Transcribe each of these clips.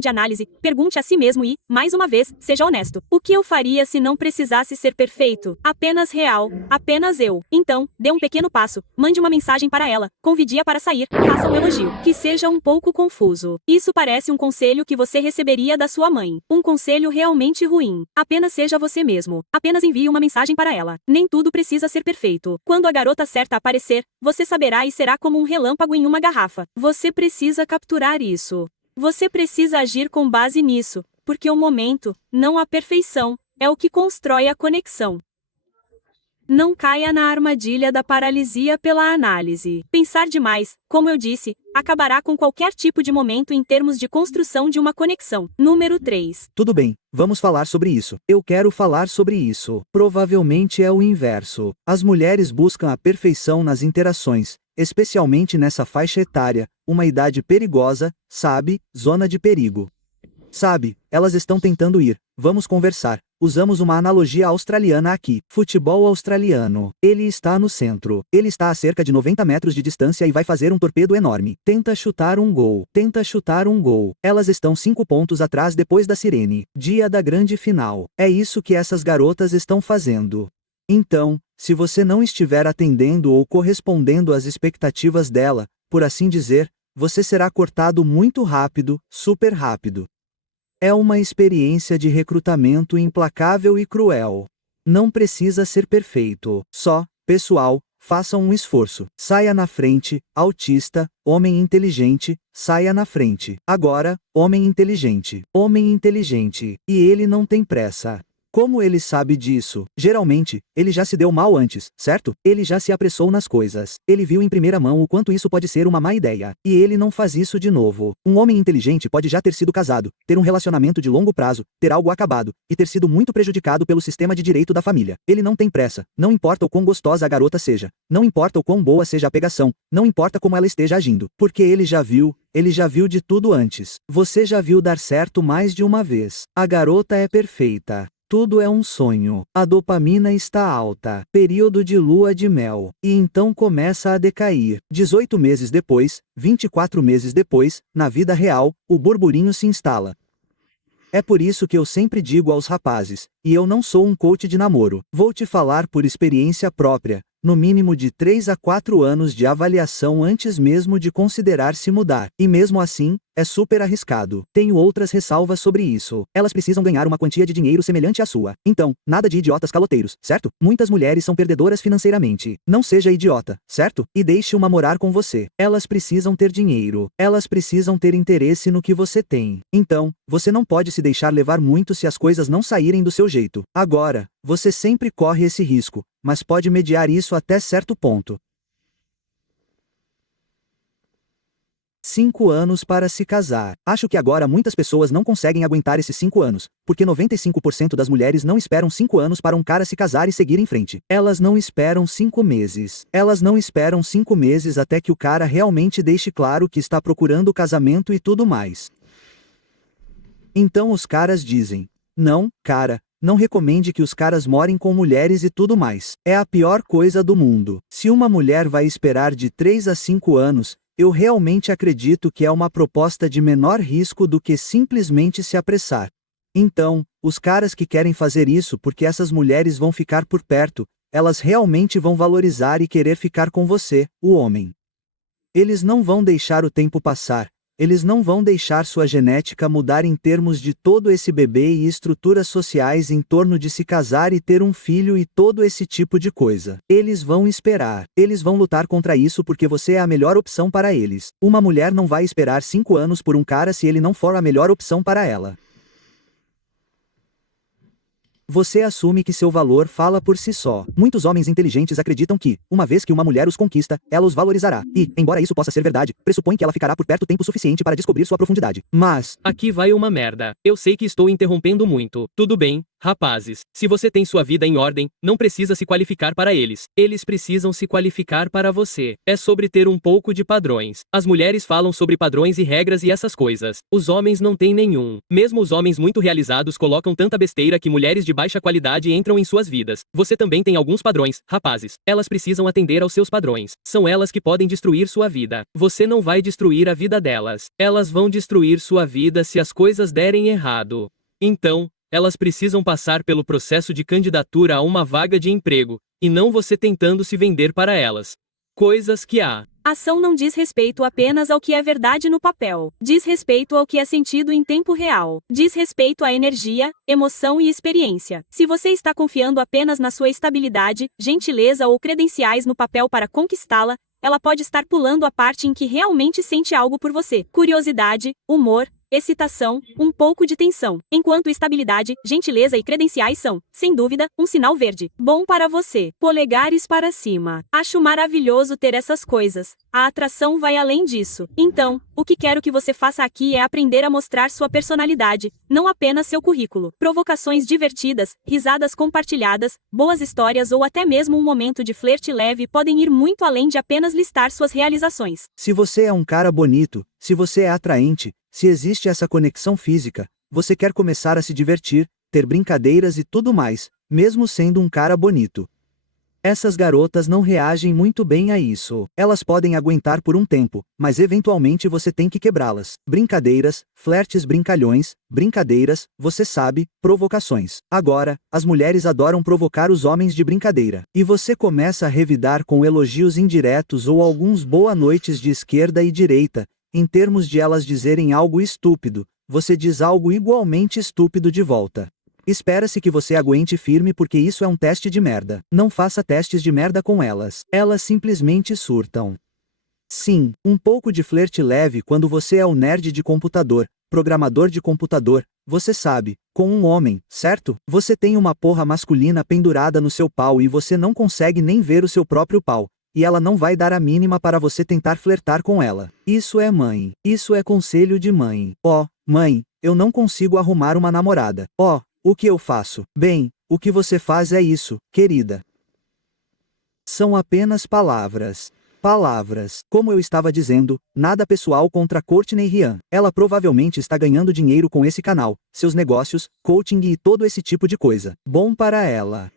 de análise, pergunte a si mesmo e, mais uma vez, seja honesto. O que eu faria se não precisasse ser perfeito? Apenas real. Apenas eu. Então, dê um pequeno passo. Mande uma mensagem para ela. Convide-a para sair. Faça um elogio. Que seja um pouco confuso. Isso parece um conselho que você receberia da sua mãe. Um conselho realmente ruim. Apenas seja você mesmo. Apenas envie uma mensagem para ela. Nem tudo precisa ser perfeito. Quando a garota certa aparecer, você saberá e será como um relâmpago em uma garrafa. Você precisa capturar isso. Você precisa agir com base nisso, porque o momento, não a perfeição, é o que constrói a conexão. Não caia na armadilha da paralisia pela análise. Pensar demais, como eu disse, acabará com qualquer tipo de momento em termos de construção de uma conexão. Número 3. Tudo bem, vamos falar sobre isso. Eu quero falar sobre isso. Provavelmente é o inverso. As mulheres buscam a perfeição nas interações, especialmente nessa faixa etária, uma idade perigosa, sabe, zona de perigo. Sabe, elas estão tentando ir. Vamos conversar. Usamos uma analogia australiana aqui. Futebol australiano. Ele está no centro. Ele está a cerca de 90 metros de distância e vai fazer um torpedo enorme. Tenta chutar um gol. Tenta chutar um gol. Elas estão 5 pontos atrás depois da sirene. Dia da grande final. É isso que essas garotas estão fazendo. Então, se você não estiver atendendo ou correspondendo às expectativas dela, por assim dizer, você será cortado muito rápido, super rápido. É uma experiência de recrutamento implacável e cruel. Não precisa ser perfeito. Só, pessoal, façam um esforço. Saia na frente, autista, homem inteligente, saia na frente. Agora, homem inteligente. Homem inteligente. E ele não tem pressa. Como ele sabe disso? Geralmente, ele já se deu mal antes, certo? Ele já se apressou nas coisas. Ele viu em primeira mão o quanto isso pode ser uma má ideia. E ele não faz isso de novo. Um homem inteligente pode já ter sido casado, ter um relacionamento de longo prazo, ter algo acabado, e ter sido muito prejudicado pelo sistema de direito da família. Ele não tem pressa. Não importa o quão gostosa a garota seja. Não importa o quão boa seja a pegação. Não importa como ela esteja agindo. Porque ele já viu de tudo antes. Você já viu dar certo mais de uma vez. A garota é perfeita. Tudo é um sonho. A dopamina está alta. Período de lua de mel. E então começa a decair. 18 meses depois, 24 meses depois, na vida real, o burburinho se instala. É por isso que eu sempre digo aos rapazes, e eu não sou um coach de namoro, vou te falar por experiência própria, no mínimo de 3 a 4 anos de avaliação antes mesmo de considerar se mudar. E mesmo assim, é super arriscado. Tenho outras ressalvas sobre isso. Elas precisam ganhar uma quantia de dinheiro semelhante à sua. Então, nada de idiotas caloteiros, certo? Muitas mulheres são perdedoras financeiramente. Não seja idiota, certo? E deixe uma morar com você. Elas precisam ter dinheiro. Elas precisam ter interesse no que você tem. Então, você não pode se deixar levar muito se as coisas não saírem do seu jeito. Agora, você sempre corre esse risco, mas pode mediar isso até certo ponto. 5 anos para se casar. Acho que agora muitas pessoas não conseguem aguentar esses 5 anos, porque 95% das mulheres não esperam 5 anos para um cara se casar e seguir em frente. Elas não esperam 5 meses. Elas não esperam 5 meses até que o cara realmente deixe claro que está procurando casamento e tudo mais. Então os caras dizem: não, cara, não recomende que os caras morem com mulheres e tudo mais. É a pior coisa do mundo. Se uma mulher vai esperar de 3 a 5 anos, eu realmente acredito que é uma proposta de menor risco do que simplesmente se apressar. Então, os caras que querem fazer isso porque essas mulheres vão ficar por perto, elas realmente vão valorizar e querer ficar com você, o homem. Eles não vão deixar o tempo passar. Eles não vão deixar sua genética mudar em termos de todo esse bebê e estruturas sociais em torno de se casar e ter um filho e todo esse tipo de coisa. Eles vão esperar. Eles vão lutar contra isso porque você é a melhor opção para eles. Uma mulher não vai esperar 5 anos por um cara se ele não for a melhor opção para ela. Você assume que seu valor fala por si só. Muitos homens inteligentes acreditam que, uma vez que uma mulher os conquista, ela os valorizará. E, embora isso possa ser verdade, pressupõe que ela ficará por perto tempo suficiente para descobrir sua profundidade. Mas... Aqui vai uma merda. Eu sei que estou interrompendo muito. Tudo bem, Rapazes, se você tem sua vida em ordem, não precisa se qualificar para eles. Eles precisam se qualificar para você. É sobre ter um pouco de padrões. As mulheres falam sobre padrões e regras e essas coisas. Os homens não têm nenhum. Mesmo os homens muito realizados colocam tanta besteira que mulheres de baixa qualidade entram em suas vidas. Você também tem alguns padrões, rapazes. Elas precisam atender aos seus padrões. São elas que podem destruir sua vida. Você não vai destruir a vida delas. Elas vão destruir sua vida se as coisas derem errado. Então, elas precisam passar pelo processo de candidatura a uma vaga de emprego, e não você tentando se vender para elas. Coisas que a ação não diz respeito apenas ao que é verdade no papel. Diz respeito ao que é sentido em tempo real. Diz respeito à energia, emoção e experiência. Se você está confiando apenas na sua estabilidade, gentileza ou credenciais no papel para conquistá-la, ela pode estar pulando a parte em que realmente sente algo por você. Curiosidade, humor, excitação, um pouco de tensão. Enquanto estabilidade, gentileza e credenciais são, sem dúvida, um sinal verde. Bom para você. Polegares para cima. Acho maravilhoso ter essas coisas. A atração vai além disso. Então, o que quero que você faça aqui é aprender a mostrar sua personalidade, não apenas seu currículo. Provocações divertidas, risadas compartilhadas, boas histórias ou até mesmo um momento de flerte leve podem ir muito além de apenas listar suas realizações. Se você é um cara bonito, se você é atraente, se existe essa conexão física, você quer começar a se divertir, ter brincadeiras e tudo mais, mesmo sendo um cara bonito. Essas garotas não reagem muito bem a isso. Elas podem aguentar por um tempo, mas eventualmente você tem que quebrá-las. Brincadeiras, flertes brincalhões, brincadeiras, você sabe, provocações. Agora, as mulheres adoram provocar os homens de brincadeira. E você começa a revidar com elogios indiretos ou alguns boa noites de esquerda e direita. Em termos de elas dizerem algo estúpido, você diz algo igualmente estúpido de volta. Espera-se que você aguente firme porque isso é um teste de merda. Não faça testes de merda com elas. Elas simplesmente surtam. Sim, um pouco de flerte leve quando você é o nerd de computador, programador de computador, você sabe, com um homem, certo? Você tem uma porra masculina pendurada no seu pau e você não consegue nem ver o seu próprio pau. E ela não vai dar a mínima para você tentar flertar com ela. Isso é mãe. Isso é conselho de mãe. Oh, mãe, eu não consigo arrumar uma namorada. Oh, o que eu faço? Bem, o que você faz é isso, querida. São apenas palavras. Palavras. Como eu estava dizendo, nada pessoal contra Courtney Ryan. Ela provavelmente está ganhando dinheiro com esse canal, seus negócios, coaching e todo esse tipo de coisa. Bom para ela.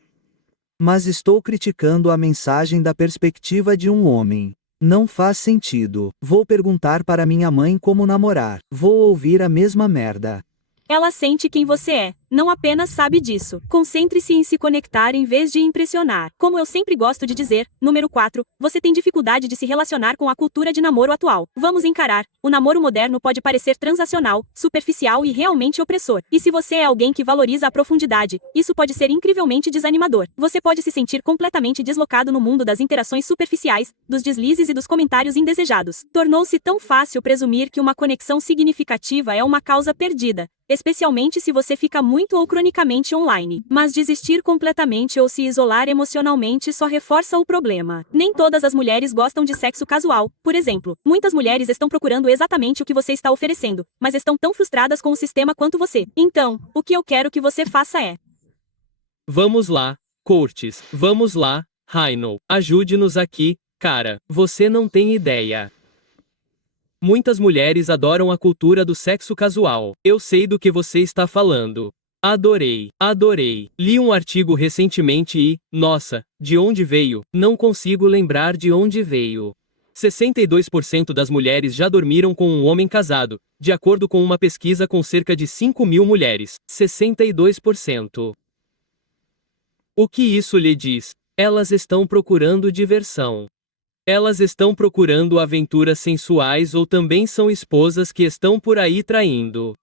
Mas estou criticando a mensagem da perspectiva de um homem. Não faz sentido. Vou perguntar para minha mãe como namorar. Vou ouvir a mesma merda. Ela sente quem você é, não apenas sabe disso. Concentre-se em se conectar em vez de impressionar. Como eu sempre gosto de dizer, número 4, você tem dificuldade de se relacionar com a cultura de namoro atual. Vamos encarar. O namoro moderno pode parecer transacional, superficial e realmente opressor. E se você é alguém que valoriza a profundidade, isso pode ser incrivelmente desanimador. Você pode se sentir completamente deslocado no mundo das interações superficiais, dos deslizes e dos comentários indesejados. Tornou-se tão fácil presumir que uma conexão significativa é uma causa perdida, especialmente se você fica muito ou cronicamente online. Mas desistir completamente ou se isolar emocionalmente só reforça o problema. Nem todas as mulheres gostam de sexo casual, por exemplo. Muitas mulheres estão procurando exatamente o que você está oferecendo, mas estão tão frustradas com o sistema quanto você. Então, o que eu quero que você faça é: vamos lá, Curtis. Vamos lá, Rhino. Ajude-nos aqui, cara. Você não tem ideia. Muitas mulheres adoram a cultura do sexo casual. Eu sei do que você está falando. Adorei, adorei. Li um artigo recentemente e, nossa, de onde veio? Não consigo lembrar de onde veio. 62% das mulheres já dormiram com um homem casado, de acordo com uma pesquisa com cerca de 5.000 mulheres. 62%. O que isso lhe diz? Elas estão procurando diversão. Elas estão procurando aventuras sensuais ou também são esposas que estão por aí traindo.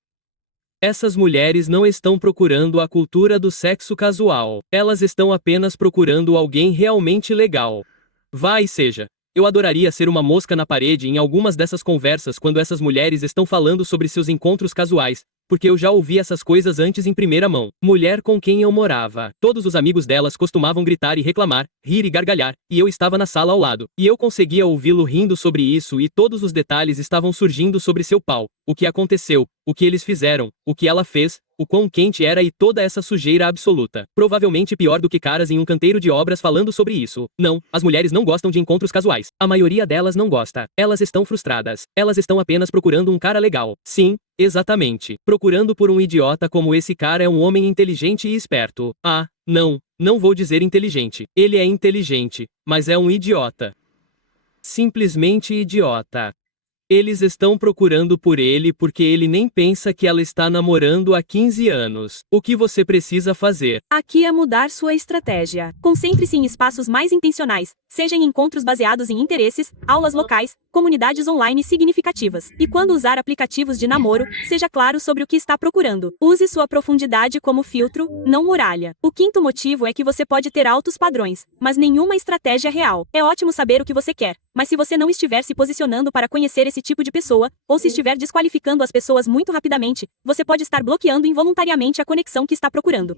Essas mulheres não estão procurando a cultura do sexo casual. Elas estão apenas procurando alguém realmente legal. Vai seja. Eu adoraria ser uma mosca na parede em algumas dessas conversas quando essas mulheres estão falando sobre seus encontros casuais, porque eu já ouvi essas coisas antes em primeira mão. Mulher com quem eu morava. Todos os amigos delas costumavam gritar e reclamar, rir e gargalhar, e eu estava na sala ao lado. E eu conseguia ouvi-lo rindo sobre isso e todos os detalhes estavam surgindo sobre seu pau. o que aconteceu, o que eles fizeram, o que ela fez, o quão quente era e toda essa sujeira absoluta. Provavelmente pior do que caras em um canteiro de obras falando sobre isso. Não, as mulheres não gostam de encontros casuais. A maioria delas não gosta. Elas estão frustradas. Elas estão apenas procurando um cara legal. Sim, exatamente. Procurando por um idiota como esse cara é um homem inteligente e esperto. Ah, não vou dizer inteligente. Ele é inteligente, mas é um idiota. Simplesmente idiota. Eles estão procurando por ele porque ele nem pensa que ela está namorando há 15 anos. O que você precisa fazer? Aqui é mudar sua estratégia. Concentre-se em espaços mais intencionais, seja em encontros baseados em interesses, aulas locais, comunidades online significativas. E quando usar aplicativos de namoro, seja claro sobre o que está procurando. Use sua profundidade como filtro, não muralha. O quinto motivo é que você pode ter altos padrões, mas nenhuma estratégia real. É ótimo saber o que você quer, mas se você não estiver se posicionando para conhecer esse tipo de pessoa, ou se estiver desqualificando as pessoas muito rapidamente, você pode estar bloqueando involuntariamente a conexão que está procurando.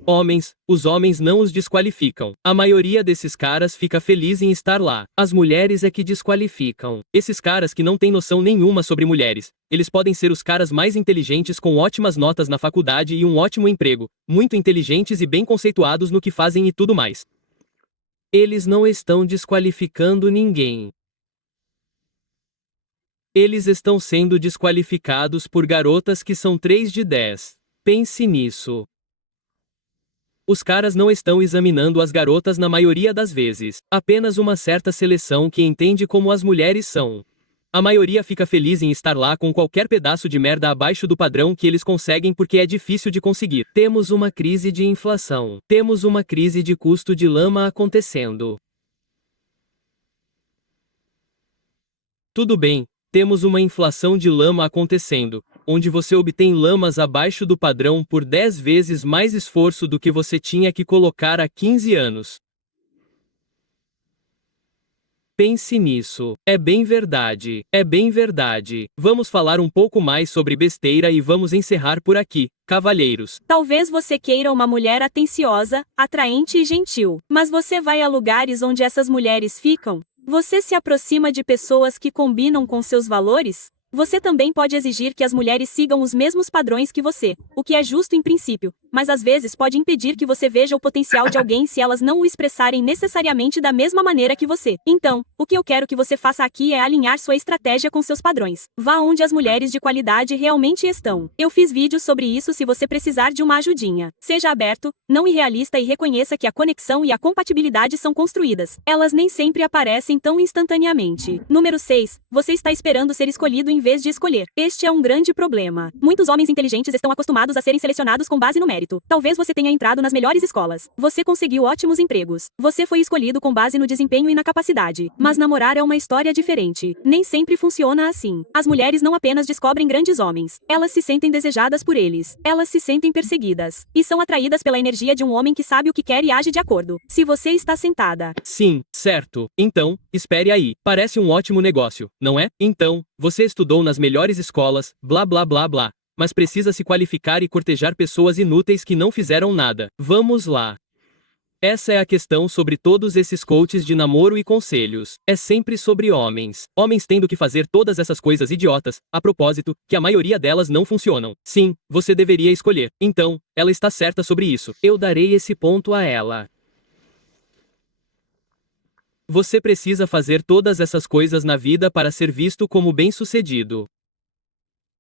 Os homens não os desqualificam. A maioria desses caras fica feliz em estar lá. As mulheres é que desqualificam. Esses caras que não têm noção nenhuma sobre mulheres. Eles podem ser os caras mais inteligentes com ótimas notas na faculdade e um ótimo emprego, muito inteligentes e bem conceituados no que fazem e tudo mais. Eles não estão desqualificando ninguém. Eles estão sendo desqualificados por garotas que são 3 de 10. Pense nisso. Os caras não estão examinando as garotas na maioria das vezes. Apenas uma certa seleção que entende como as mulheres são. A maioria fica feliz em estar lá com qualquer pedaço de merda abaixo do padrão que eles conseguem porque é difícil de conseguir. Temos uma crise de inflação. Temos uma crise de custo de lama acontecendo. Tudo bem. Temos uma inflação de lama acontecendo, onde você obtém lamas abaixo do padrão por 10 vezes mais esforço do que você tinha que colocar há 15 anos. Pense nisso. É bem verdade. É bem verdade. Vamos falar um pouco mais sobre besteira e vamos encerrar por aqui, cavalheiros. Talvez você queira uma mulher atenciosa, atraente e gentil, mas você vai a lugares onde essas mulheres ficam? Você se aproxima de pessoas que combinam com seus valores? Você também pode exigir que as mulheres sigam os mesmos padrões que você, o que é justo em princípio, mas às vezes pode impedir que você veja o potencial de alguém se elas não o expressarem necessariamente da mesma maneira que você. Então, o que eu quero que você faça aqui é alinhar sua estratégia com seus padrões. Vá onde as mulheres de qualidade realmente estão. Eu fiz vídeos sobre isso se você precisar de uma ajudinha. Seja aberto, não irrealista e reconheça que a conexão e a compatibilidade são construídas. Elas nem sempre aparecem tão instantaneamente. Número 6. Você está esperando ser escolhido em vez de escolher. Este é um grande problema. Muitos homens inteligentes estão acostumados a serem selecionados com base no mérito. Talvez você tenha entrado nas melhores escolas. Você conseguiu ótimos empregos. Você foi escolhido com base no desempenho e na capacidade. Mas namorar é uma história diferente. Nem sempre funciona assim. As mulheres não apenas descobrem grandes homens. Elas se sentem desejadas por eles. Elas se sentem perseguidas. E são atraídas pela energia de um homem que sabe o que quer e age de acordo. Se você está sentada. Sim, certo. Então, espere aí. Parece um ótimo negócio, não é? Então, você estudou nas melhores escolas, blá blá blá blá. Mas precisa se qualificar e cortejar pessoas inúteis que não fizeram nada. Vamos lá. Essa é a questão sobre todos esses coaches de namoro e conselhos. É sempre sobre homens. Homens tendo que fazer todas essas coisas idiotas, a propósito, que a maioria delas não funcionam. Sim, você deveria escolher. Então, ela está certa sobre isso. Eu darei esse ponto a ela. Você precisa fazer todas essas coisas na vida para ser visto como bem-sucedido.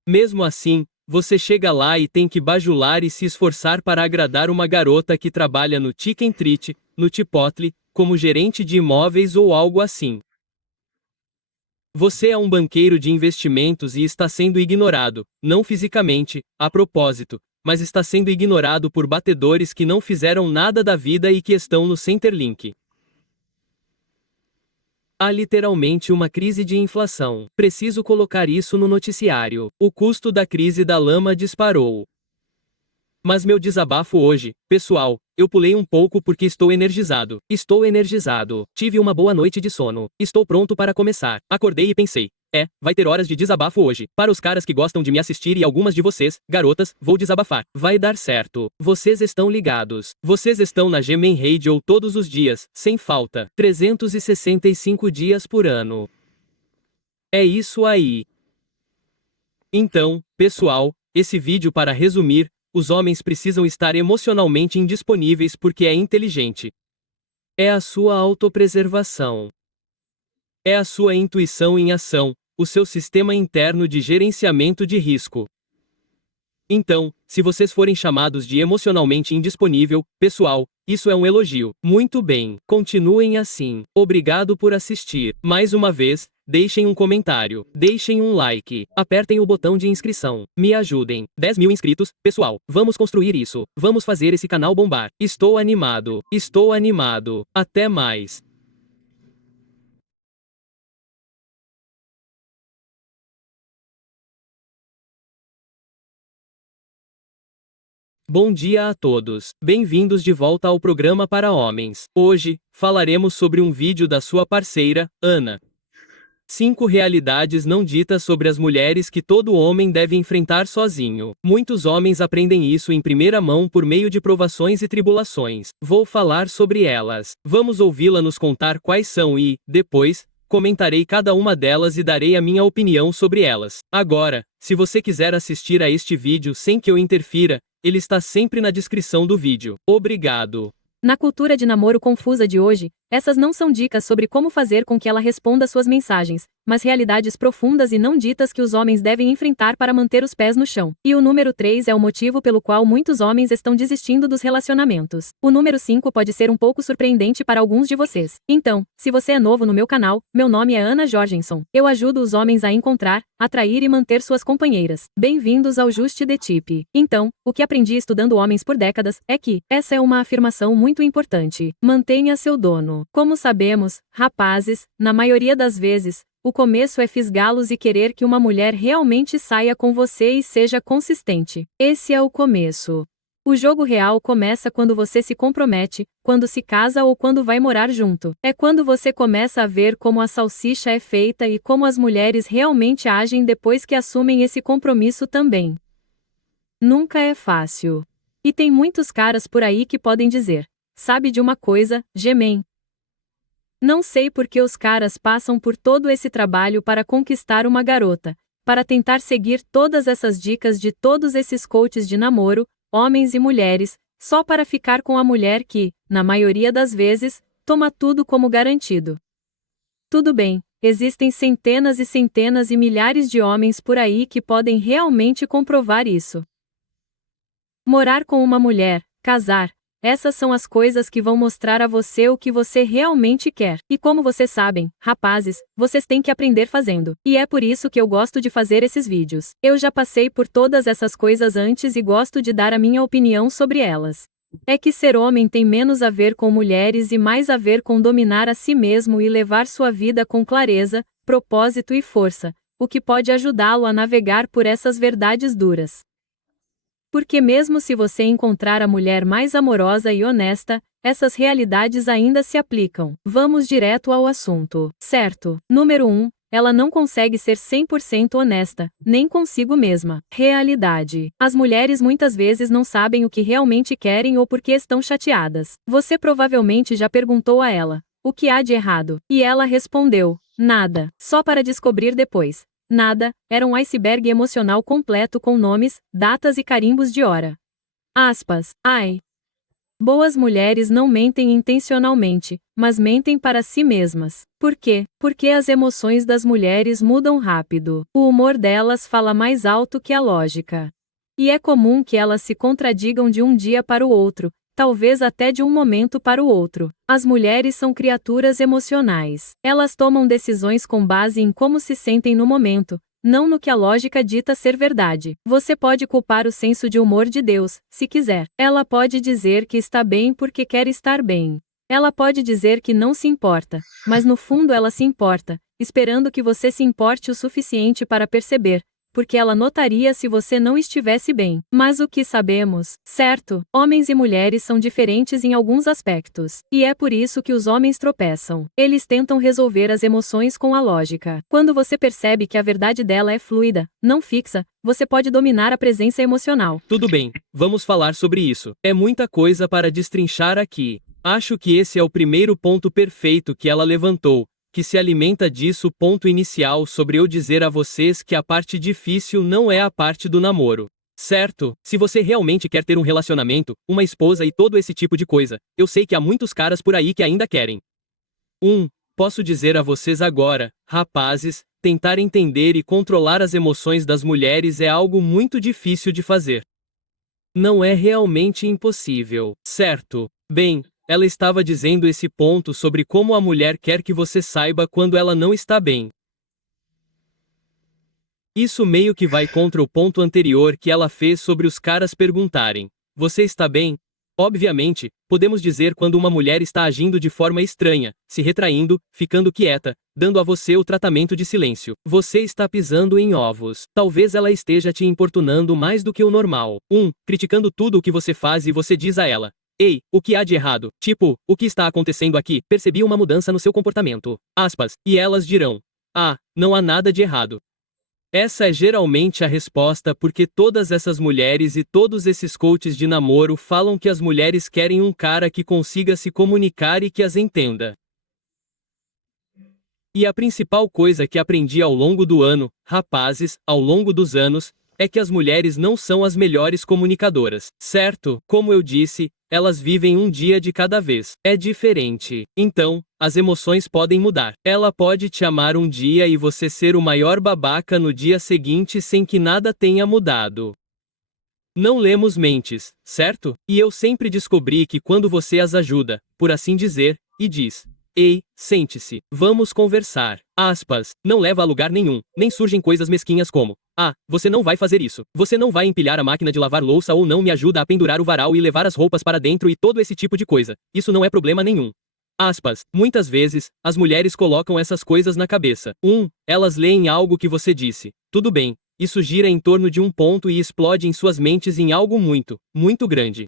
Mesmo assim, você chega lá e tem que bajular e se esforçar para agradar uma garota que trabalha no Chicken Treat, no Chipotle, como gerente de imóveis ou algo assim. Você é um banqueiro de investimentos e está sendo ignorado, não fisicamente, a propósito, mas está sendo ignorado por batedores que não fizeram nada da vida e que estão no Centerlink. Há literalmente uma crise de inflação. Preciso colocar isso no noticiário. O custo da crise da lama disparou. Mas meu desabafo hoje, pessoal, eu pulei um pouco porque estou energizado. Estou energizado. Tive uma boa noite de sono. Estou pronto para começar. Acordei e pensei. Vai ter horas de desabafo hoje. Para os caras que gostam de me assistir e algumas de vocês, garotas, vou desabafar. Vai dar certo. Vocês estão ligados. Vocês estão na G-Man Radio todos os dias, sem falta. 365 dias por ano. É isso aí. Então, pessoal, esse vídeo para resumir, os homens precisam estar emocionalmente indisponíveis porque é inteligente. É a sua autopreservação. É a sua intuição em ação, o seu sistema interno de gerenciamento de risco. Então, se vocês forem chamados de emocionalmente indisponível, pessoal, isso é um elogio. Muito bem, continuem assim. Obrigado por assistir. Mais uma vez, deixem um comentário, deixem um like, apertem o botão de inscrição. Me ajudem. 10.000 inscritos, pessoal. Vamos construir isso. Vamos fazer esse canal bombar. Estou animado. Estou animado. Até mais. Bom dia a todos. Bem-vindos de volta ao programa para homens. Hoje, falaremos sobre um vídeo da sua parceira, Ana. 5 realidades não ditas sobre as mulheres que todo homem deve enfrentar sozinho. Muitos homens aprendem isso em primeira mão por meio de provações e tribulações. Vou falar sobre elas. Vamos ouvi-la nos contar quais são e, depois, comentarei cada uma delas e darei a minha opinião sobre elas. Agora, se você quiser assistir a este vídeo sem que eu interfira, ele está sempre na descrição do vídeo. Obrigado. Na cultura de namoro confusa de hoje, essas não são dicas sobre como fazer com que ela responda suas mensagens, mas realidades profundas e não ditas que os homens devem enfrentar para manter os pés no chão. E o número 3 é o motivo pelo qual muitos homens estão desistindo dos relacionamentos. O número 5 pode ser um pouco surpreendente para alguns de vocês. Então, se você é novo no meu canal, meu nome é Ana Jorgenson. Eu ajudo os homens a encontrar, atrair e manter suas companheiras. Bem-vindos ao Just the Tip. Então, o que aprendi estudando homens por décadas é que essa é uma afirmação muito importante. Mantenha seu dono. Como sabemos, rapazes, na maioria das vezes, o começo é fisgá-los e querer que uma mulher realmente saia com você e seja consistente. Esse é o começo. O jogo real começa quando você se compromete, quando se casa ou quando vai morar junto. É quando você começa a ver como a salsicha é feita e como as mulheres realmente agem depois que assumem esse compromisso também. Nunca é fácil. E tem muitos caras por aí que podem dizer: sabe de uma coisa, Gemem? Não sei por que os caras passam por todo esse trabalho para conquistar uma garota, para tentar seguir todas essas dicas de todos esses coaches de namoro, homens e mulheres, só para ficar com a mulher que, na maioria das vezes, toma tudo como garantido. Tudo bem, existem centenas e centenas e milhares de homens por aí que podem realmente comprovar isso. Morar com uma mulher, casar, essas são as coisas que vão mostrar a você o que você realmente quer. E como vocês sabem, rapazes, vocês têm que aprender fazendo. E é por isso que eu gosto de fazer esses vídeos. Eu já passei por todas essas coisas antes e gosto de dar a minha opinião sobre elas. É que ser homem tem menos a ver com mulheres e mais a ver com dominar a si mesmo e levar sua vida com clareza, propósito e força, o que pode ajudá-lo a navegar por essas verdades duras. Porque mesmo se você encontrar a mulher mais amorosa e honesta, essas realidades ainda se aplicam. Vamos direto ao assunto. Certo. Número 1. Ela não consegue ser 100% honesta, nem consigo mesma. Realidade. As mulheres muitas vezes não sabem o que realmente querem ou por que estão chateadas. Você provavelmente já perguntou a ela: o que há de errado? E ela respondeu: nada. Só para descobrir depois: nada, era um iceberg emocional completo com nomes, datas e carimbos de hora. Aspas. Ai. Boas mulheres não mentem intencionalmente, mas mentem para si mesmas. Por quê? Porque as emoções das mulheres mudam rápido. O humor delas fala mais alto que a lógica. E é comum que elas se contradigam de um dia para o outro, talvez até de um momento para o outro. As mulheres são criaturas emocionais. Elas tomam decisões com base em como se sentem no momento, não no que a lógica dita ser verdade. Você pode culpar o senso de humor de Deus, se quiser. Ela pode dizer que está bem porque quer estar bem. Ela pode dizer que não se importa, mas no fundo ela se importa, esperando que você se importe o suficiente para perceber, porque ela notaria se você não estivesse bem. Mas o que sabemos, certo? Homens e mulheres são diferentes em alguns aspectos. E é por isso que os homens tropeçam. Eles tentam resolver as emoções com a lógica. Quando você percebe que a verdade dela é fluida, não fixa, você pode dominar a presença emocional. Tudo bem, vamos falar sobre isso. É muita coisa para destrinchar aqui. Acho que esse é o primeiro ponto perfeito que ela levantou. que se alimenta disso. Ponto inicial sobre eu dizer a vocês que a parte difícil não é a parte do namoro. Certo? Se você realmente quer ter um relacionamento, uma esposa e todo esse tipo de coisa, eu sei que há muitos caras por aí que ainda querem. Posso dizer a vocês agora, rapazes, tentar entender e controlar as emoções das mulheres é algo muito difícil de fazer. Não é realmente impossível, certo? Bem, ela estava dizendo esse ponto sobre como a mulher quer que você saiba quando ela não está bem. Isso meio que vai contra o ponto anterior que ela fez sobre os caras perguntarem: você está bem? Obviamente, podemos dizer quando uma mulher está agindo de forma estranha, se retraindo, ficando quieta, dando a você o tratamento de silêncio. Você está pisando em ovos. Talvez ela esteja te importunando mais do que o normal. Criticando tudo o que você faz e você diz a ela: ei, o que há de errado? Tipo, o que está acontecendo aqui? Percebi uma mudança no seu comportamento. Aspas. E elas dirão: ah, não há nada de errado. Essa é geralmente a resposta porque todas essas mulheres e todos esses coaches de namoro falam que as mulheres querem um cara que consiga se comunicar e que as entenda. E a principal coisa que aprendi ao longo do ano, rapazes, ao longo dos anos, é que as mulheres não são as melhores comunicadoras, certo? Como eu disse, elas vivem um dia de cada vez. É diferente. Então, as emoções podem mudar. Ela pode te amar um dia e você ser o maior babaca no dia seguinte sem que nada tenha mudado. Não lemos mentes, certo? E eu sempre descobri que quando você as ajuda, por assim dizer, e diz: ei, sente-se, vamos conversar. Aspas, não leva a lugar nenhum, nem surgem coisas mesquinhas como: ah, você não vai fazer isso, você não vai empilhar a máquina de lavar louça ou não me ajuda a pendurar o varal e levar as roupas para dentro e todo esse tipo de coisa. Isso não é problema nenhum. Aspas, muitas vezes, as mulheres colocam essas coisas na cabeça. Elas leem algo que você disse. Tudo bem. Isso gira em torno de um ponto e explode em suas mentes em algo muito, muito grande.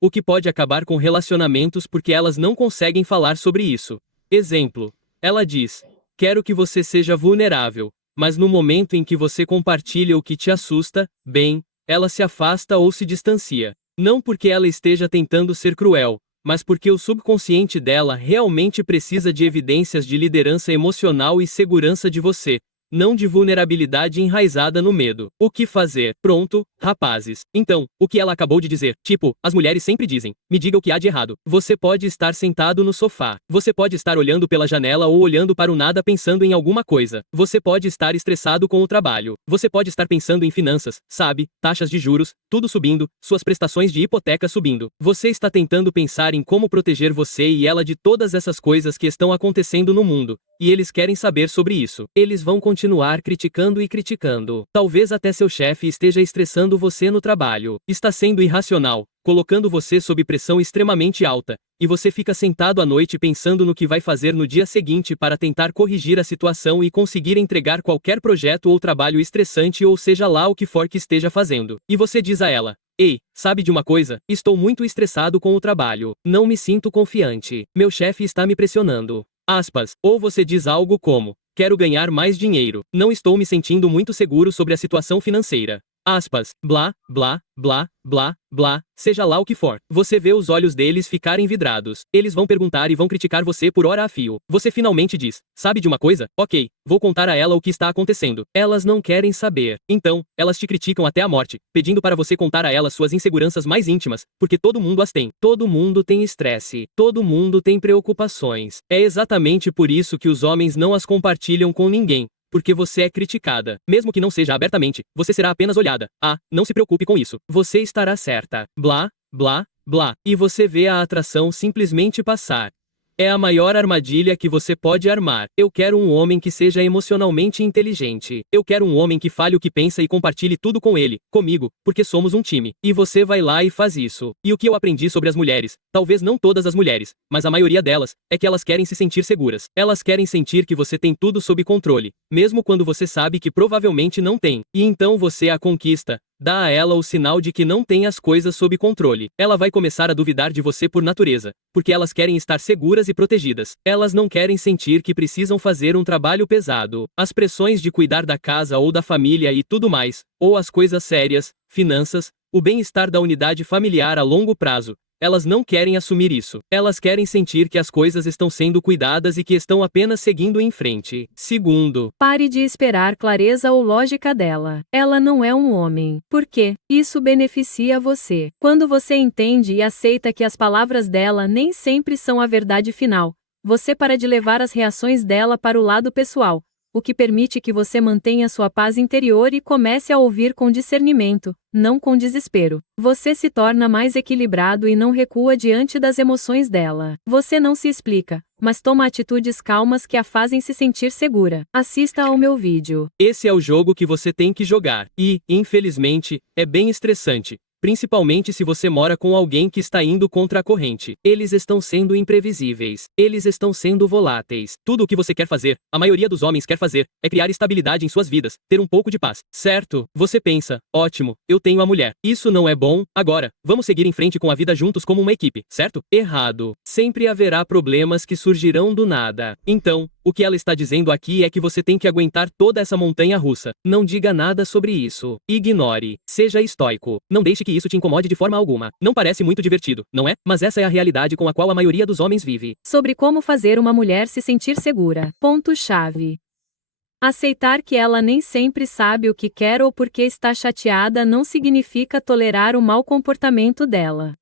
O que pode acabar com relacionamentos porque elas não conseguem falar sobre isso. Exemplo. Ela diz: quero que você seja vulnerável, mas no momento em que você compartilha o que te assusta, bem, ela se afasta ou se distancia. Não porque ela esteja tentando ser cruel, mas porque o subconsciente dela realmente precisa de evidências de liderança emocional e segurança de você, não de vulnerabilidade enraizada no medo. O que fazer? Pronto, rapazes. Então, o que ela acabou de dizer, tipo, as mulheres sempre dizem: me diga o que há de errado. Você pode estar sentado no sofá. Você pode estar olhando pela janela ou olhando para o nada pensando em alguma coisa. Você pode estar estressado com o trabalho. Você pode estar pensando em finanças, sabe, taxas de juros, tudo subindo, suas prestações de hipoteca subindo. Você está tentando pensar em como proteger você e ela de todas essas coisas que estão acontecendo no mundo. E eles querem saber sobre isso. Eles vão continuar criticando e criticando. Talvez até seu chefe esteja estressando você no trabalho. Está sendo irracional, colocando você sob pressão extremamente alta, e você fica sentado à noite pensando no que vai fazer no dia seguinte para tentar corrigir a situação e conseguir entregar qualquer projeto ou trabalho estressante ou seja lá o que for que esteja fazendo. E você diz a ela: ei, sabe de uma coisa? Estou muito estressado com o trabalho. Não me sinto confiante. Meu chefe está me pressionando. Aspas. Ou você diz algo como: quero ganhar mais dinheiro. Não estou me sentindo muito seguro sobre a situação financeira. Aspas. Blá, blá, blá, blá, blá, seja lá o que for. Você vê os olhos deles ficarem vidrados. Eles vão perguntar e vão criticar você por hora a fio. Você finalmente diz: sabe de uma coisa? Ok, vou contar a ela o que está acontecendo. Elas não querem saber. Então, elas te criticam até a morte, pedindo para você contar a elas suas inseguranças mais íntimas, porque todo mundo as tem. Todo mundo tem estresse. Todo mundo tem preocupações. É exatamente por isso que os homens não as compartilham com ninguém. Porque você é criticada. Mesmo que não seja abertamente, você será apenas olhada. Ah, não se preocupe com isso. Você estará certa. Blá, blá, blá. E você vê a atração simplesmente passar. É a maior armadilha que você pode armar. Eu quero um homem que seja emocionalmente inteligente. Eu quero um homem que fale o que pensa e compartilhe tudo com ele, comigo, porque somos um time. E você vai lá e faz isso. E o que eu aprendi sobre as mulheres, talvez não todas as mulheres, mas a maioria delas, é que elas querem se sentir seguras. Elas querem sentir que você tem tudo sob controle, mesmo quando você sabe que provavelmente não tem. E então você a conquista. Dá a ela o sinal de que não tem as coisas sob controle. Ela vai começar a duvidar de você por natureza, porque elas querem estar seguras e protegidas. Elas não querem sentir que precisam fazer um trabalho pesado. As pressões de cuidar da casa ou da família e tudo mais, ou as coisas sérias, finanças, o bem-estar da unidade familiar a longo prazo. elas não querem assumir isso. Elas querem sentir que as coisas estão sendo cuidadas e que estão apenas seguindo em frente. Segundo, pare de esperar clareza ou lógica dela. Ela não é um homem. Por quê? Isso beneficia você. Quando você entende e aceita que as palavras dela nem sempre são a verdade final, você para de levar as reações dela para o lado pessoal, o que permite que você mantenha sua paz interior e comece a ouvir com discernimento, não com desespero. Você se torna mais equilibrado e não recua diante das emoções dela. Você não se explica, mas toma atitudes calmas que a fazem se sentir segura. Assista ao meu vídeo. Esse é o jogo que você tem que jogar. E, infelizmente, é bem estressante. Principalmente se você mora com alguém que está indo contra a corrente. Eles estão sendo imprevisíveis. Eles estão sendo voláteis. Tudo o que você quer fazer, a maioria dos homens quer fazer, é criar estabilidade em suas vidas, ter um pouco de paz. Certo? Você pensa, ótimo, eu tenho a mulher. Isso não é bom, agora, vamos seguir em frente com a vida juntos como uma equipe, certo? Errado. Sempre haverá problemas que surgirão do nada. Então, o que ela está dizendo aqui é que você tem que aguentar toda essa montanha russa. Não diga nada sobre isso. Ignore. Seja estoico. Não deixe que isso te incomode de forma alguma. Não parece muito divertido, não é? Mas essa é a realidade com a qual a maioria dos homens vive. Sobre como fazer uma mulher se sentir segura. Ponto-chave. Aceitar que ela nem sempre sabe o que quer ou porque está chateada não significa tolerar o mau comportamento dela.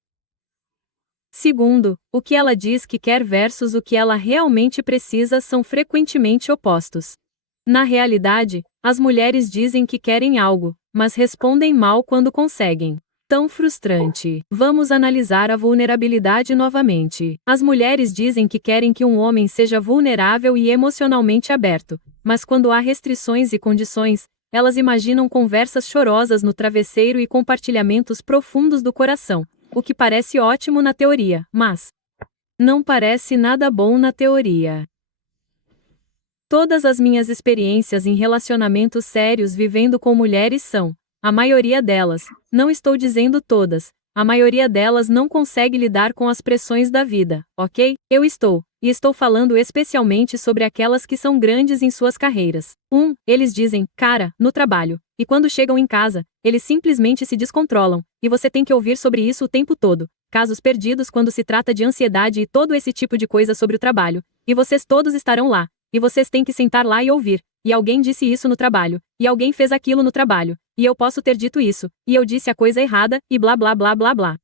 Segundo, o que ela diz que quer versus o que ela realmente precisa são frequentemente opostos. Na realidade, as mulheres dizem que querem algo, mas respondem mal quando conseguem. Tão frustrante. Vamos analisar a vulnerabilidade novamente. As mulheres dizem que querem que um homem seja vulnerável e emocionalmente aberto, mas quando há restrições e condições, elas imaginam conversas chorosas no travesseiro e compartilhamentos profundos do coração, o que parece ótimo na teoria, mas não parece nada bom na teoria. Todas as minhas experiências em relacionamentos sérios vivendo com mulheres são, a maioria delas, não estou dizendo todas, a maioria delas não consegue lidar com as pressões da vida, ok? E estou falando especialmente sobre aquelas que são grandes em suas carreiras. Eles dizem, cara, no trabalho, e quando chegam em casa, eles simplesmente se descontrolam, e você tem que ouvir sobre isso o tempo todo. Casos perdidos quando se trata de ansiedade e todo esse tipo de coisa sobre o trabalho, e vocês todos estarão lá, e vocês têm que sentar lá e ouvir. E alguém disse isso no trabalho, e alguém fez aquilo no trabalho, e eu posso ter dito isso, e eu disse a coisa errada, e blá blá blá blá blá.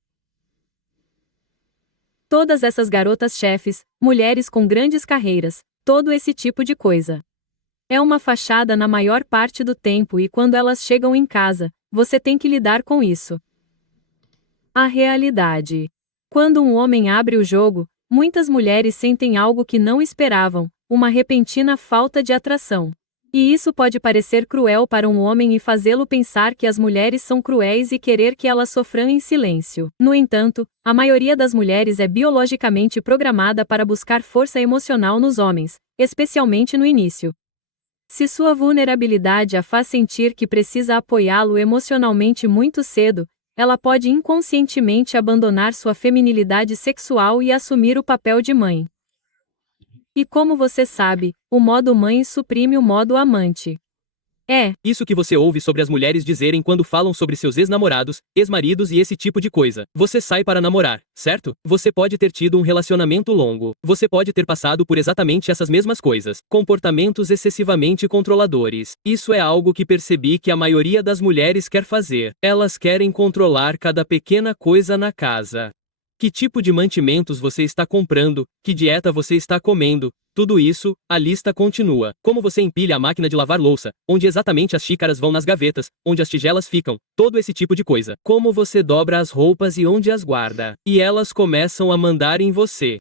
Todas essas garotas chefes, mulheres com grandes carreiras, todo esse tipo de coisa. É uma fachada na maior parte do tempo e quando elas chegam em casa, você tem que lidar com isso. A realidade. Quando um homem abre o jogo, muitas mulheres sentem algo que não esperavam, uma repentina falta de atração. E isso pode parecer cruel para um homem e fazê-lo pensar que as mulheres são cruéis e querer que elas sofram em silêncio. No entanto, a maioria das mulheres é biologicamente programada para buscar força emocional nos homens, especialmente no início. Se sua vulnerabilidade a faz sentir que precisa apoiá-lo emocionalmente muito cedo, ela pode inconscientemente abandonar sua feminilidade sexual e assumir o papel de mãe. E como você sabe, o modo mãe suprime o modo amante. Isso que você ouve sobre as mulheres dizerem quando falam sobre seus ex-namorados, ex-maridos e esse tipo de coisa. Você sai para namorar, certo? Você pode ter tido um relacionamento longo. Você pode ter passado por exatamente essas mesmas coisas. Comportamentos excessivamente controladores. Isso é algo que percebi que a maioria das mulheres quer fazer. Elas querem controlar cada pequena coisa na casa. Que tipo de mantimentos você está comprando, que dieta você está comendo, tudo isso, a lista continua. Como você empilha a máquina de lavar louça, onde exatamente as xícaras vão nas gavetas, onde as tigelas ficam, todo esse tipo de coisa. Como você dobra as roupas e onde as guarda. E elas começam a mandar em você.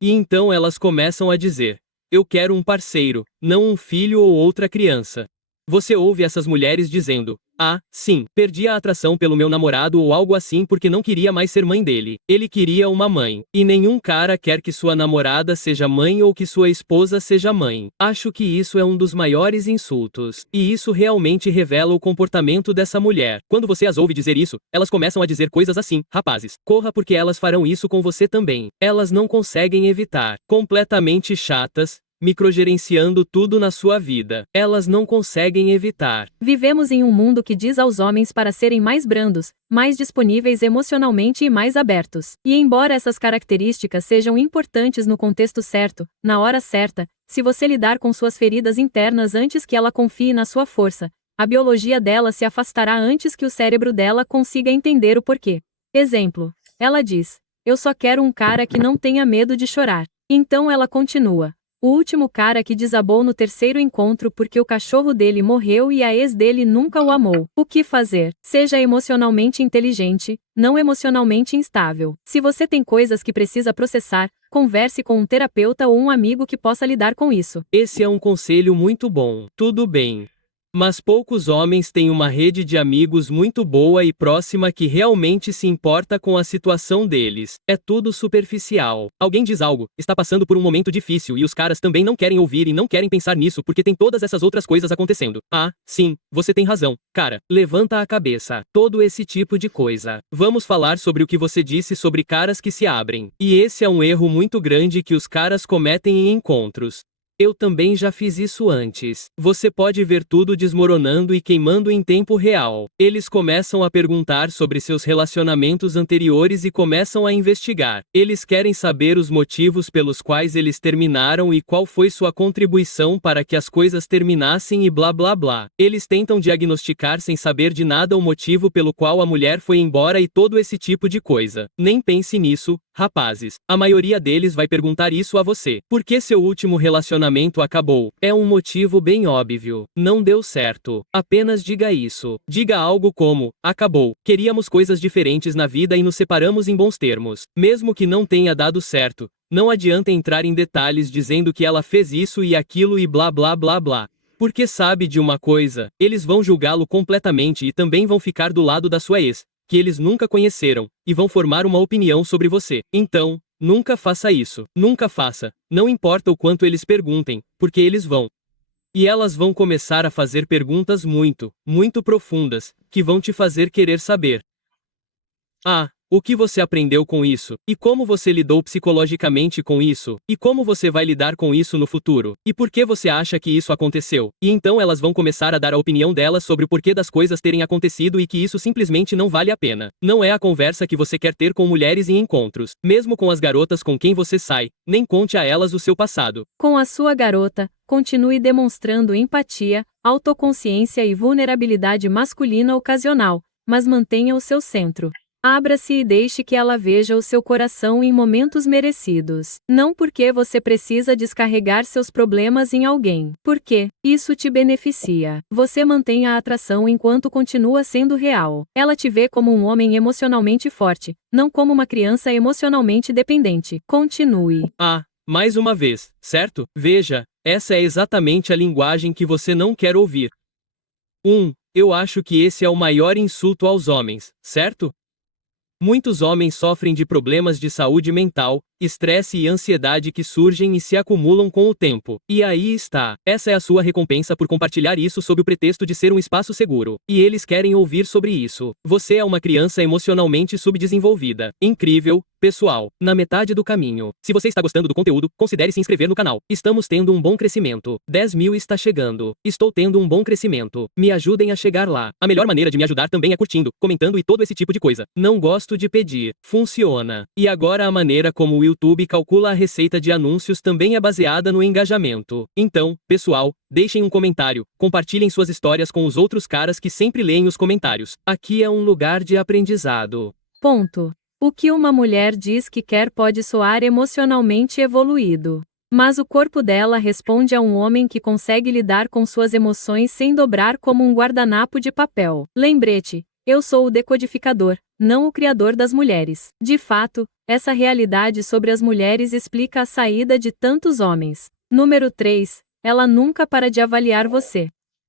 E então elas começam a dizer: eu quero um parceiro, não um filho ou outra criança. Você ouve essas mulheres dizendo: ah, sim, perdi a atração pelo meu namorado ou algo assim porque não queria mais ser mãe dele. Ele queria uma mãe. E nenhum cara quer que sua namorada seja mãe ou que sua esposa seja mãe. Acho que isso é um dos maiores insultos. E isso realmente revela o comportamento dessa mulher. Quando você as ouve dizer isso, elas começam a dizer coisas assim: rapazes, corra porque elas farão isso com você também. Elas não conseguem evitar. Completamente chatas. microgerenciando tudo na sua vida. Elas não conseguem evitar. Vivemos em um mundo que diz aos homens para serem mais brandos, mais disponíveis emocionalmente e mais abertos. E embora essas características sejam importantes no contexto certo, na hora certa, se você lidar com suas feridas internas antes que ela confie na sua força, a biologia dela se afastará antes que o cérebro dela consiga entender o porquê. Exemplo. Ela diz: eu só quero um cara que não tenha medo de chorar. Então ela continua: o último cara que desabou no terceiro encontro porque o cachorro dele morreu e a ex dele nunca o amou. O que fazer? Seja emocionalmente inteligente, não emocionalmente instável. Se você tem coisas que precisa processar, converse com um terapeuta ou um amigo que possa lidar com isso. Esse é um conselho muito bom. Tudo bem. Mas poucos homens têm uma rede de amigos muito boa e próxima que realmente se importa com a situação deles. É tudo superficial. Alguém diz algo, está passando por um momento difícil e os caras também não querem ouvir e não querem pensar nisso porque tem todas essas outras coisas acontecendo. Ah, sim, você tem razão. Cara, levanta a cabeça. Todo esse tipo de coisa. Vamos falar sobre o que você disse sobre caras que se abrem. E esse é um erro muito grande que os caras cometem em encontros. Eu também já fiz isso antes. Você pode ver tudo desmoronando e queimando em tempo real. Eles começam a perguntar sobre seus relacionamentos anteriores e começam a investigar. Eles querem saber os motivos pelos quais eles terminaram e qual foi sua contribuição para que as coisas terminassem e blá blá blá. Eles tentam diagnosticar sem saber de nada o motivo pelo qual a mulher foi embora e todo esse tipo de coisa. Nem pense nisso, rapazes. A maioria deles vai perguntar isso a você. Por que seu último relacionamento acabou? É um motivo bem óbvio. Não deu certo. Apenas diga isso. Diga algo como: acabou. Queríamos coisas diferentes na vida e nos separamos em bons termos. Mesmo que não tenha dado certo, não adianta entrar em detalhes dizendo que ela fez isso e aquilo e blá blá blá blá. Porque sabe de uma coisa, eles vão julgá-lo completamente e também vão ficar do lado da sua ex, que eles nunca conheceram, e vão formar uma opinião sobre você. Então, nunca faça isso. Nunca faça. Não importa o quanto eles perguntem, porque eles vão. E elas vão começar a fazer perguntas muito, muito profundas, que vão te fazer querer saber. Ah, o que você aprendeu com isso? E como você lidou psicologicamente com isso? E como você vai lidar com isso no futuro? E por que você acha que isso aconteceu? E então elas vão começar a dar a opinião delas sobre o porquê das coisas terem acontecido e que isso simplesmente não vale a pena. Não é a conversa que você quer ter com mulheres em encontros. Mesmo com as garotas com quem você sai, nem conte a elas o seu passado. Com a sua garota, continue demonstrando empatia, autoconsciência e vulnerabilidade masculina ocasional, mas mantenha o seu centro. Abra-se e deixe que ela veja o seu coração em momentos merecidos. Não porque você precisa descarregar seus problemas em alguém. Porque isso te beneficia. Você mantém a atração enquanto continua sendo real. Ela te vê como um homem emocionalmente forte, não como uma criança emocionalmente dependente. Continue. Ah, mais uma vez, certo? Veja, essa é exatamente a linguagem que você não quer ouvir. Eu acho que esse é o maior insulto aos homens, certo? Muitos homens sofrem de problemas de saúde mental, estresse e ansiedade que surgem e se acumulam com o tempo. E aí está. Essa é a sua recompensa por compartilhar isso sob o pretexto de ser um espaço seguro. E eles querem ouvir sobre isso. Você é uma criança emocionalmente subdesenvolvida. Incrível, pessoal. Na metade do caminho. Se você está gostando do conteúdo, considere se inscrever no canal. Estamos tendo um bom crescimento. 10 mil está chegando. Estou tendo um bom crescimento. Me ajudem a chegar lá. A melhor maneira de me ajudar também é curtindo, comentando e todo esse tipo de coisa. Não gosto de pedir. Funciona. E agora a maneira como o YouTube calcula a receita de anúncios também é baseada no engajamento. Então, pessoal, deixem um comentário, compartilhem suas histórias com os outros caras que sempre leem os comentários. Aqui é um lugar de aprendizado. Ponto. O que uma mulher diz que quer pode soar emocionalmente evoluído. Mas o corpo dela responde a um homem que consegue lidar com suas emoções sem dobrar como um guardanapo de papel. Lembrete, eu sou o decodificador, não o criador das mulheres. De fato, essa realidade sobre as mulheres explica a saída de tantos homens. Número 3. Ela nunca para de avaliar você.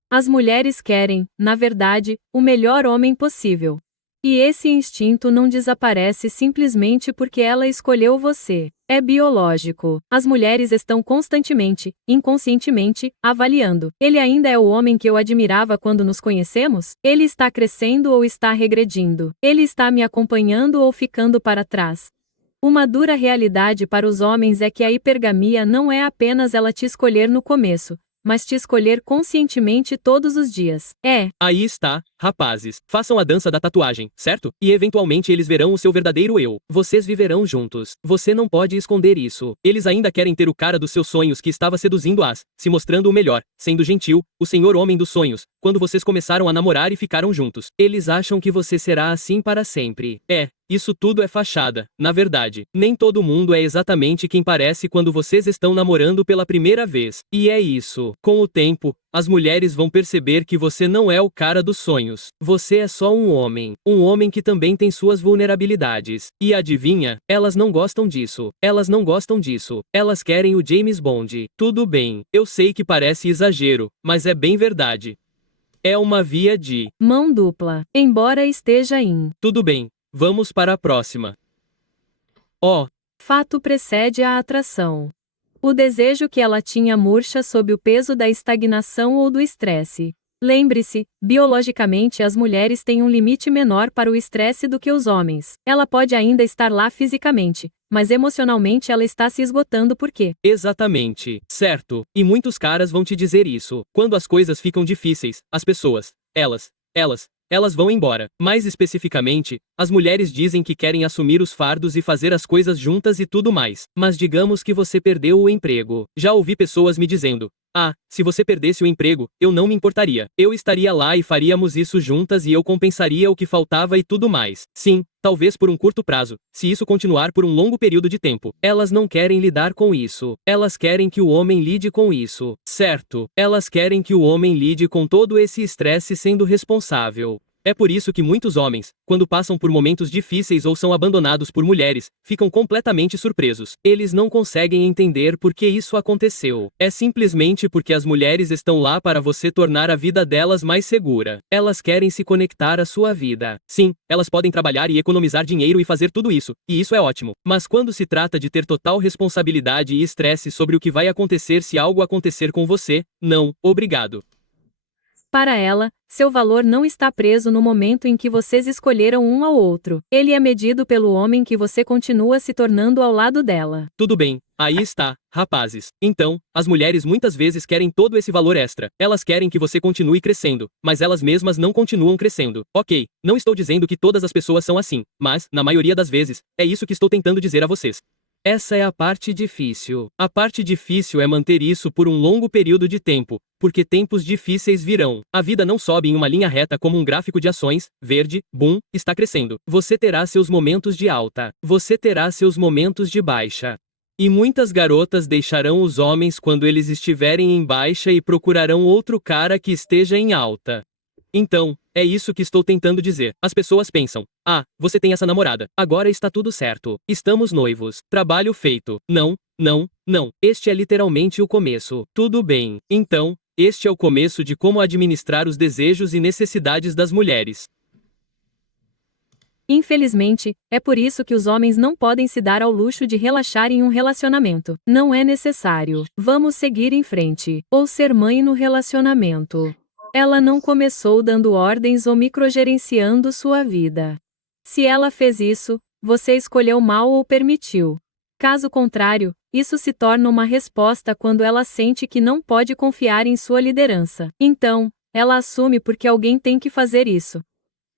As mulheres querem, na verdade, o melhor homem possível. E esse instinto não desaparece simplesmente porque ela escolheu você. É biológico. As mulheres estão constantemente, inconscientemente, avaliando. Ele ainda é o homem que eu admirava quando nos conhecemos? Ele está crescendo ou está regredindo? Ele está me acompanhando ou ficando para trás? Uma dura realidade para os homens é que a hipergamia não é apenas ela te escolher no começo, mas te escolher conscientemente todos os dias. Aí está, rapazes. Façam a dança da tatuagem, certo? E eventualmente eles verão o seu verdadeiro eu. Vocês viverão juntos. Você não pode esconder isso. Eles ainda querem ter o cara dos seus sonhos que estava seduzindo-as, se mostrando o melhor, sendo gentil, o senhor homem dos sonhos, quando vocês começaram a namorar e ficaram juntos. Eles acham que você será assim para sempre. Isso tudo é fachada. Na verdade, nem todo mundo é exatamente quem parece quando vocês estão namorando pela primeira vez. E é isso. Com o tempo, as mulheres vão perceber que você não é o cara dos sonhos. Você é só um homem. Um homem que também tem suas vulnerabilidades. E adivinha? Elas não gostam disso. Elas não gostam disso. Elas querem o James Bond. Tudo bem. Eu sei que parece exagero, mas é bem verdade. É uma via de mão dupla, embora esteja em. Tudo bem. Vamos para a próxima. Fato precede a atração. O desejo que ela tinha murcha sob o peso da estagnação ou do estresse. Lembre-se, biologicamente as mulheres têm um limite menor para o estresse do que os homens. Ela pode ainda estar lá fisicamente, mas emocionalmente ela está se esgotando porque. Exatamente, certo. E muitos caras vão te dizer isso. Quando as coisas ficam difíceis, as pessoas, elas vão embora. Mais especificamente, as mulheres dizem que querem assumir os fardos e fazer as coisas juntas e tudo mais. Mas digamos que você perdeu o emprego. Já ouvi pessoas me dizendo: se você perdesse o emprego, eu não me importaria. Eu estaria lá e faríamos isso juntas e eu compensaria o que faltava e tudo mais. Sim, talvez por um curto prazo, se isso continuar por um longo período de tempo. Elas não querem lidar com isso. Elas querem que o homem lide com isso. Certo. Elas querem que o homem lide com todo esse estresse sendo responsável. É por isso que muitos homens, quando passam por momentos difíceis ou são abandonados por mulheres, ficam completamente surpresos. Eles não conseguem entender por que isso aconteceu. É simplesmente porque as mulheres estão lá para você tornar a vida delas mais segura. Elas querem se conectar à sua vida. Sim, elas podem trabalhar e economizar dinheiro e fazer tudo isso, e isso é ótimo. Mas quando se trata de ter total responsabilidade e estresse sobre o que vai acontecer se algo acontecer com você, não, obrigado. Para ela, seu valor não está preso no momento em que vocês escolheram um ao outro. Ele é medido pelo homem que você continua se tornando ao lado dela. Tudo bem, aí está, rapazes. Então, as mulheres muitas vezes querem todo esse valor extra. Elas querem que você continue crescendo, mas elas mesmas não continuam crescendo. Ok, não estou dizendo que todas as pessoas são assim, mas, na maioria das vezes, é isso que estou tentando dizer a vocês. Essa é a parte difícil. A parte difícil é manter isso por um longo período de tempo, porque tempos difíceis virão. A vida não sobe em uma linha reta como um gráfico de ações, verde, boom, está crescendo. Você terá seus momentos de alta. Você terá seus momentos de baixa. E muitas garotas deixarão os homens quando eles estiverem em baixa e procurarão outro cara que esteja em alta. Então, é isso que estou tentando dizer. As pessoas pensam: você tem essa namorada. Agora está tudo certo. Estamos noivos. Trabalho feito. Não. Este é literalmente o começo. Tudo bem. Então, este é o começo de como administrar os desejos e necessidades das mulheres. Infelizmente, é por isso que os homens não podem se dar ao luxo de relaxar em um relacionamento. Não é necessário. Vamos seguir em frente. Ou ser mãe no relacionamento. Ela não começou dando ordens ou microgerenciando sua vida. Se ela fez isso, você escolheu mal ou permitiu. Caso contrário, isso se torna uma resposta quando ela sente que não pode confiar em sua liderança. Então, ela assume porque alguém tem que fazer isso.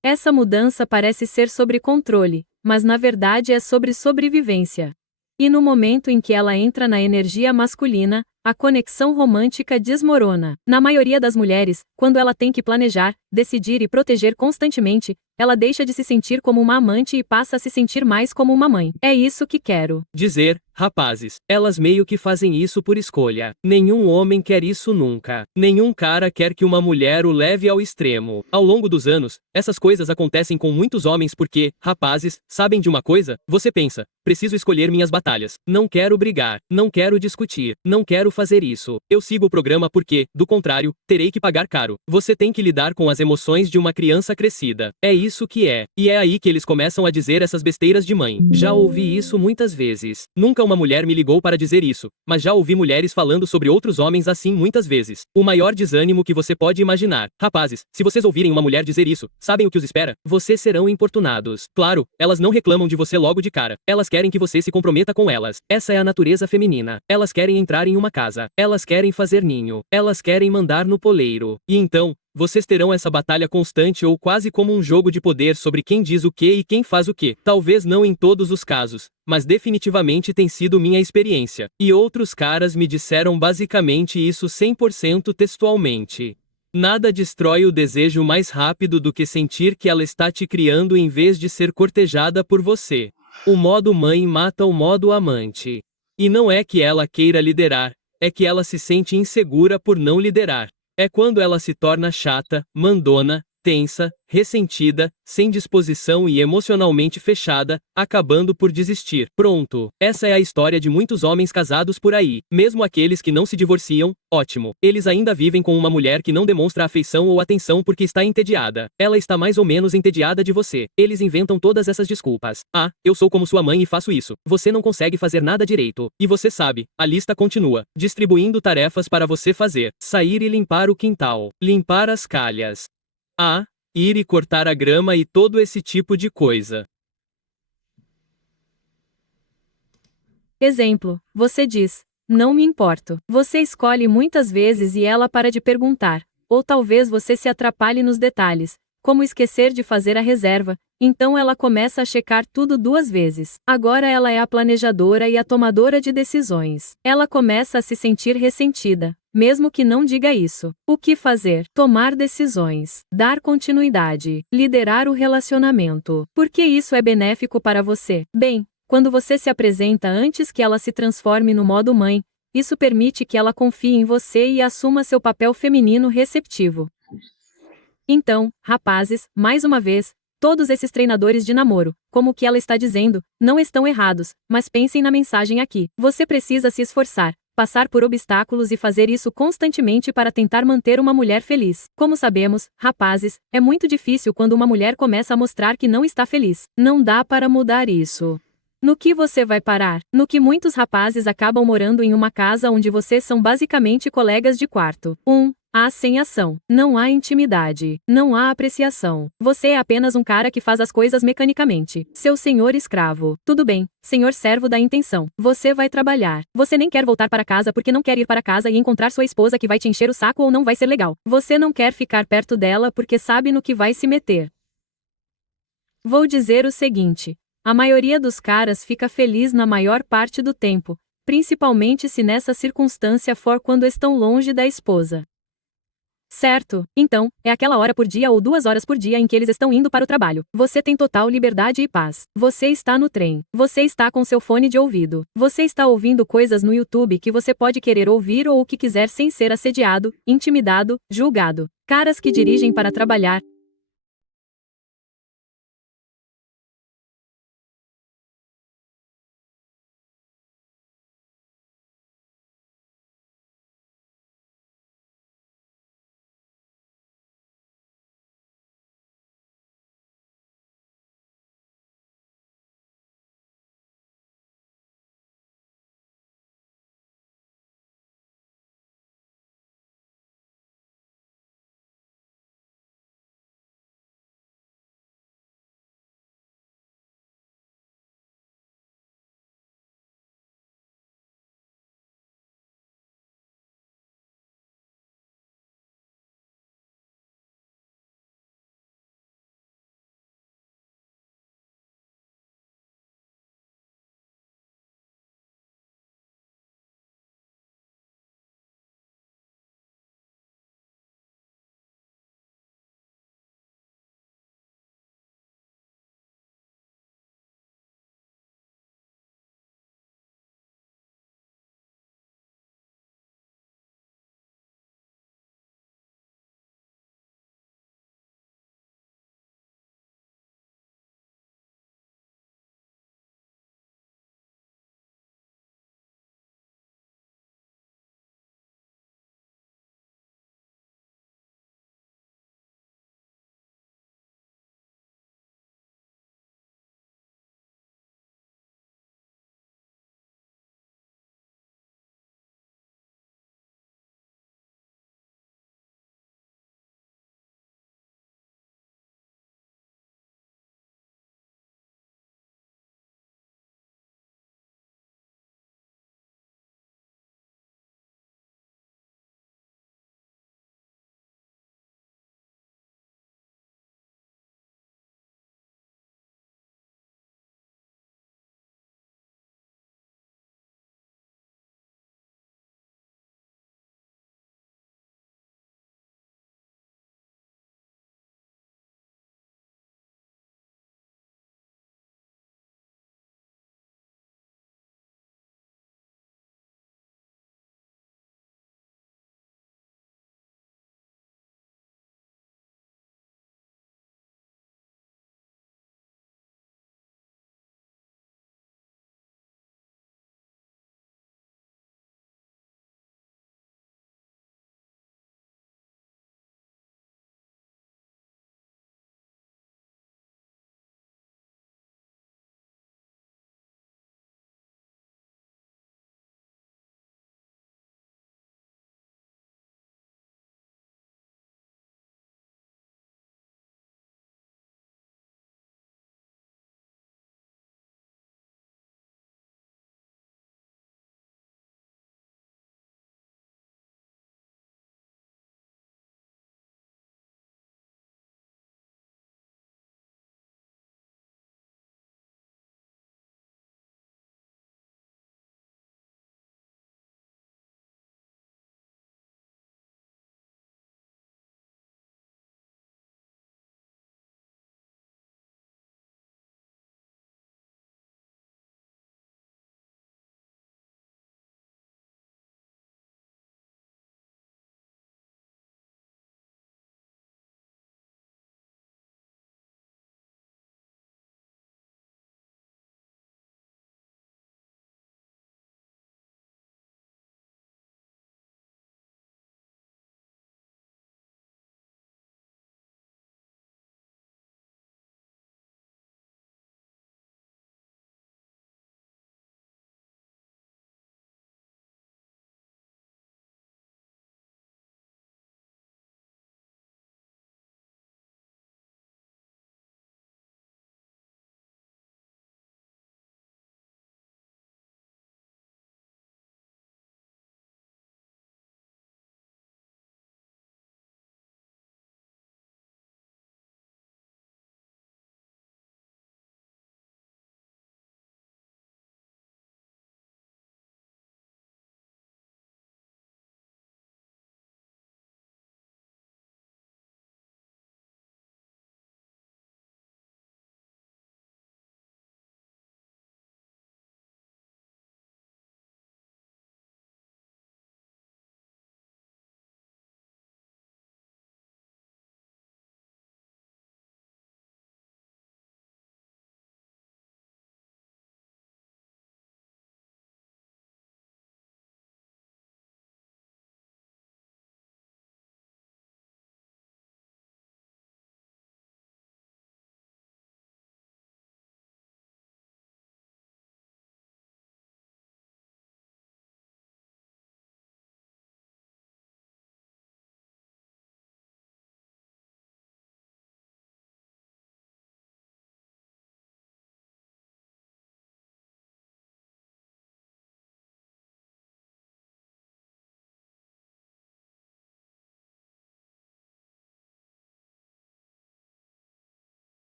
Essa mudança parece ser sobre controle, mas na verdade é sobre sobrevivência. E no momento em que ela entra na energia masculina, a conexão romântica desmorona. Na maioria das mulheres, quando ela tem que planejar, decidir e proteger constantemente, ela deixa de se sentir como uma amante e passa a se sentir mais como uma mãe. É isso que quero dizer, rapazes. Elas meio que fazem isso por escolha. Nenhum homem quer isso nunca. Nenhum cara quer que uma mulher o leve ao extremo. Ao longo dos anos, essas coisas acontecem com muitos homens porque, rapazes, sabem de uma coisa? Você pensa: preciso escolher minhas batalhas. Não quero brigar. Não quero discutir. Não quero fazer isso. Eu sigo o programa porque, do contrário, terei que pagar caro. Você tem que lidar com as emoções de uma criança crescida. É isso que é. E é aí que eles começam a dizer essas besteiras de mãe. Já ouvi isso muitas vezes. Nunca uma mulher me ligou para dizer isso, mas já ouvi mulheres falando sobre outros homens assim muitas vezes. O maior desânimo que você pode imaginar. Rapazes, se vocês ouvirem uma mulher dizer isso, sabem o que os espera? Vocês serão importunados. Claro, elas não reclamam de você logo de cara. Elas querem que você se comprometa com elas. Essa é a natureza feminina. Elas querem entrar em uma casa. Elas querem fazer ninho. Elas querem mandar no poleiro. E então, vocês terão essa batalha constante ou quase como um jogo de poder sobre quem diz o que e quem faz o que. Talvez não em todos os casos, mas definitivamente tem sido minha experiência. E outros caras me disseram basicamente isso 100% textualmente. Nada destrói o desejo mais rápido do que sentir que ela está te criando em vez de ser cortejada por você. O modo mãe mata o modo amante. E não é que ela queira liderar, é que ela se sente insegura por não liderar. É quando ela se torna chata, mandona, tensa, ressentida, sem disposição e emocionalmente fechada, acabando por desistir. Pronto. Essa é a história de muitos homens casados por aí. Mesmo aqueles que não se divorciam, ótimo. Eles ainda vivem com uma mulher que não demonstra afeição ou atenção porque está entediada. Ela está mais ou menos entediada de você. Eles inventam todas essas desculpas. Ah, eu sou como sua mãe e faço isso. Você não consegue fazer nada direito. E você sabe, a lista continua. Distribuindo tarefas para você fazer. Sair e limpar o quintal. Limpar as calhas. Ah, ir e cortar a grama e todo esse tipo de coisa. Exemplo, você diz, não me importo. Você escolhe muitas vezes e ela para de perguntar. Ou talvez você se atrapalhe nos detalhes, como esquecer de fazer a reserva, então ela começa a checar tudo 2 vezes. Agora ela é a planejadora e a tomadora de decisões. Ela começa a se sentir ressentida, mesmo que não diga isso. O que fazer? Tomar decisões, dar continuidade, liderar o relacionamento. Por que isso é benéfico para você? Bem, quando você se apresenta antes que ela se transforme no modo mãe, isso permite que ela confie em você e assuma seu papel feminino receptivo. Então, rapazes, mais uma vez, todos esses treinadores de namoro, como o que ela está dizendo, não estão errados, mas pensem na mensagem aqui. Você precisa se esforçar, passar por obstáculos e fazer isso constantemente para tentar manter uma mulher feliz. Como sabemos, rapazes, é muito difícil quando uma mulher começa a mostrar que não está feliz. Não dá para mudar isso. No que você vai parar? No que muitos rapazes acabam morando em uma casa onde vocês são basicamente colegas de quarto. Há sem ação. Não há intimidade. Não há apreciação. Você é apenas um cara que faz as coisas mecanicamente. Seu senhor escravo. Tudo bem, senhor servo da intenção. Você vai trabalhar. Você nem quer voltar para casa porque não quer ir para casa e encontrar sua esposa que vai te encher o saco ou não vai ser legal. Você não quer ficar perto dela porque sabe no que vai se meter. Vou dizer o seguinte. A maioria dos caras fica feliz na maior parte do tempo, principalmente se nessa circunstância for quando estão longe da esposa. Certo, então, é aquela hora por dia ou 2 horas por dia em que eles estão indo para o trabalho. Você tem total liberdade e paz. Você está no trem. Você está com seu fone de ouvido. Você está ouvindo coisas no YouTube que você pode querer ouvir ou o que quiser sem ser assediado, intimidado, julgado. Caras que dirigem para trabalhar,